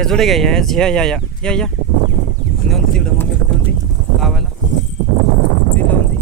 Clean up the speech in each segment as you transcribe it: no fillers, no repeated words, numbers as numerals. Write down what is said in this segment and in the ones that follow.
ह्या जोडे घ्या, ह्या ह्या या या या नेऊन दे तिकडं, मम्मी नेऊन दे लावायला, ते लावून दे.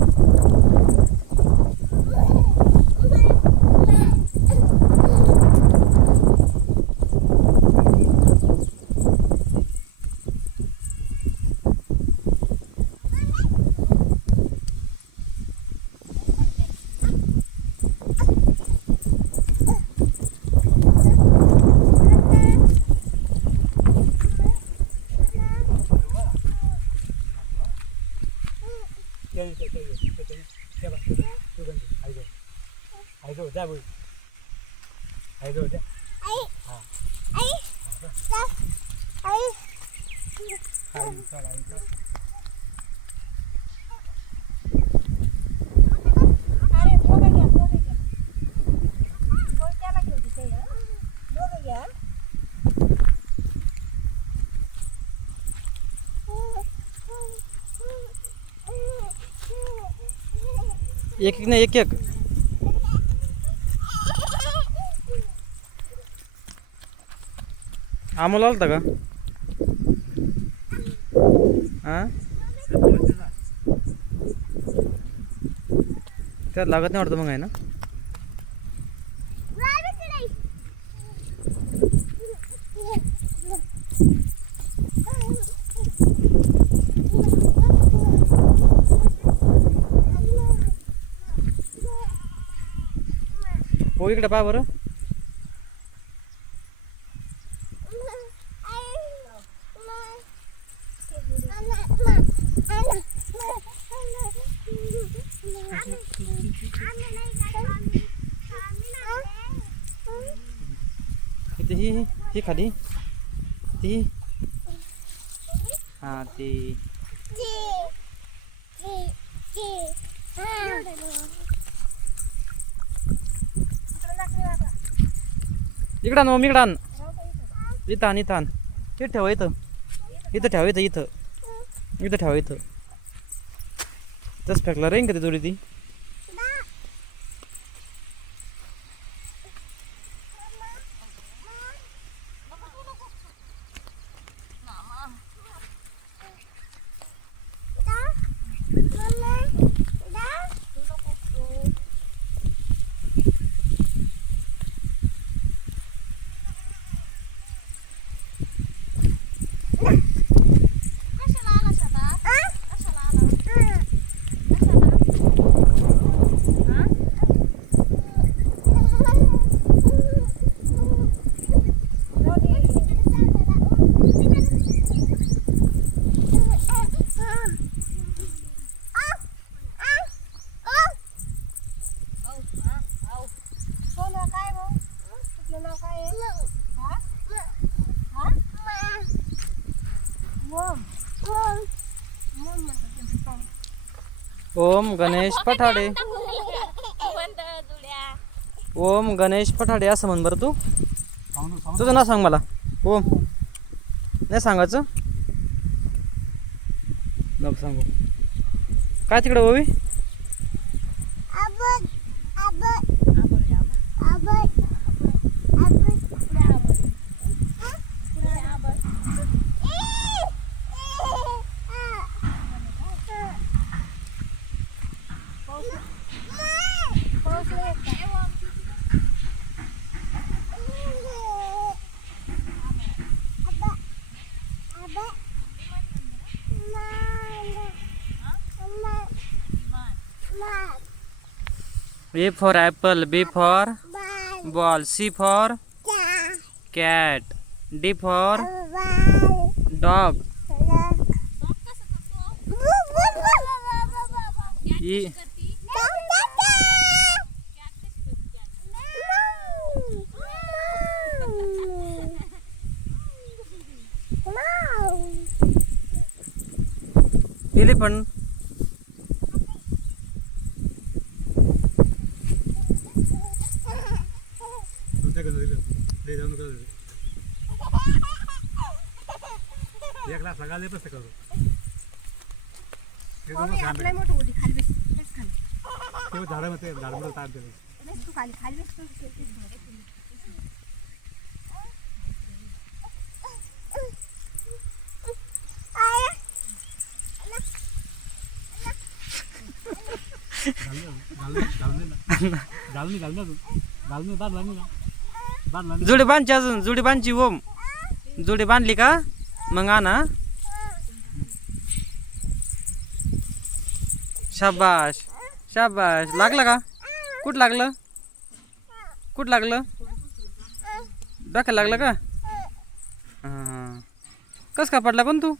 एक एक नाही, एक एक. आम्हाला आलता का? हां त्यात लागत नाही वाटतं मग, आहे ना? हो इकडे पहा बरं. ही खाली ती, हां ती इकडं आण, इकडं आण, इथं आण, इथं आण, इथं ठेवा, इथं इथं ठेवा, इथं इथं इथं ठेवा, इथं तस फेकला रेंग का ती जोडी ती. ओम गणेश पठाडे, ओम गणेश पठाडे असं म्हण बरं. तू तुझं नाव सांग मला. ओम नाही सांगायचं, नको सांगू. काय तिकडे ओवी? A for apple, B for ball, C for cat, D for dog, E elephant. एक लाख लगा ले पैसे करो आपल्या मोठं मोठी खाली बस, तेच खाली ते झाडामध्ये ताप देते. बस तू खाली खाली बस तू. जुडी बांधची अजून जुडी बांधची ओम जुडी बांधली का मग आणा शाबाश शाबाश लागलं का कुठं लागलं कुठं लागलं डोक्याला लागलं का हां कसं का पडला पण तू